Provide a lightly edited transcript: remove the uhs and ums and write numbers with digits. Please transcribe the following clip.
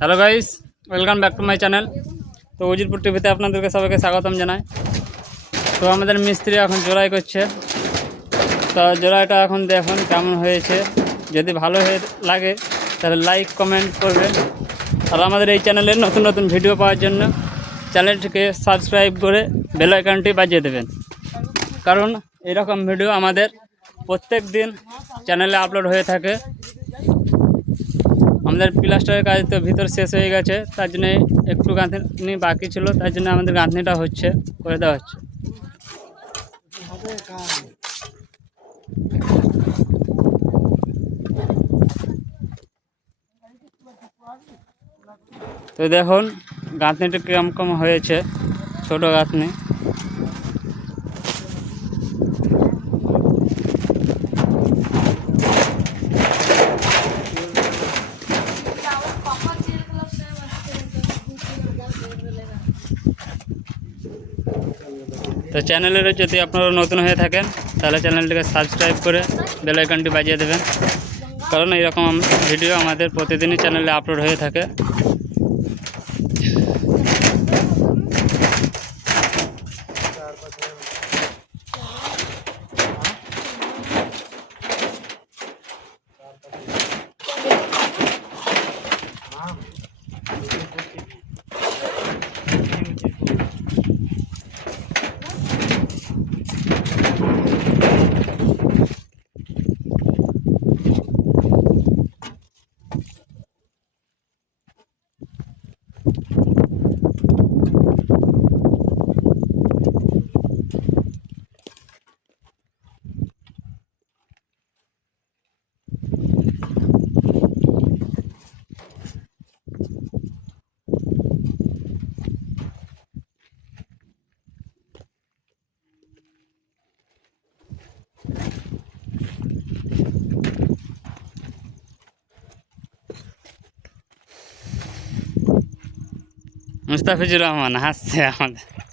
Hello guys, welcome back to my channel. তো উজিরপুর টিভিতে আপনাদেরকে সবাইকে স্বাগতম জানাই। তো আমাদের মিস্ত্রি এখন জোড়াই করছে। তো জোড়াইটা এখন দেখুন কেমন হয়েছে। যদি ভালো হয়ে লাগে তাহলে লাইক কমেন্ট করবেন। আর আমাদের এই চ্যানেলের নতুন নতুন ভিডিও পাওয়ার জন্য চ্যানেলটিকে সাবস্ক্রাইব করে বেল আইকনটি বাজিয়ে দেবেন, কারণ এরকম ভিডিও আমাদের প্রত্যেক দিন চ্যানেলে আপলোড হয়ে থাকে। আমাদের প্লাস্টারের কাজ তো ভিতর শেষ হয়ে গেছে, তার জন্য একটু গাঁথনি বাকি ছিল, তার জন্য আমাদের গাঁথনিটা হচ্ছে করে দেওয়া হচ্ছে। তো দেখুন গাঁথনিটা কম হয়েছে, ছোট গাঁথনি। তো চ্যানেলের যদি আপনারা নতুন হয়ে থাকেন তাহলে চ্যানেলটিকে সাবস্ক্রাইব করে বেল আইকনটি বাজিয়ে দেবেন, কারণ এইরকম ভিডিও আমাদের প্রতিদিনই চ্যানেলে আপলোড হয়ে থাকে। মুস্তাফিজুর রহমান হাসছে আমাদের।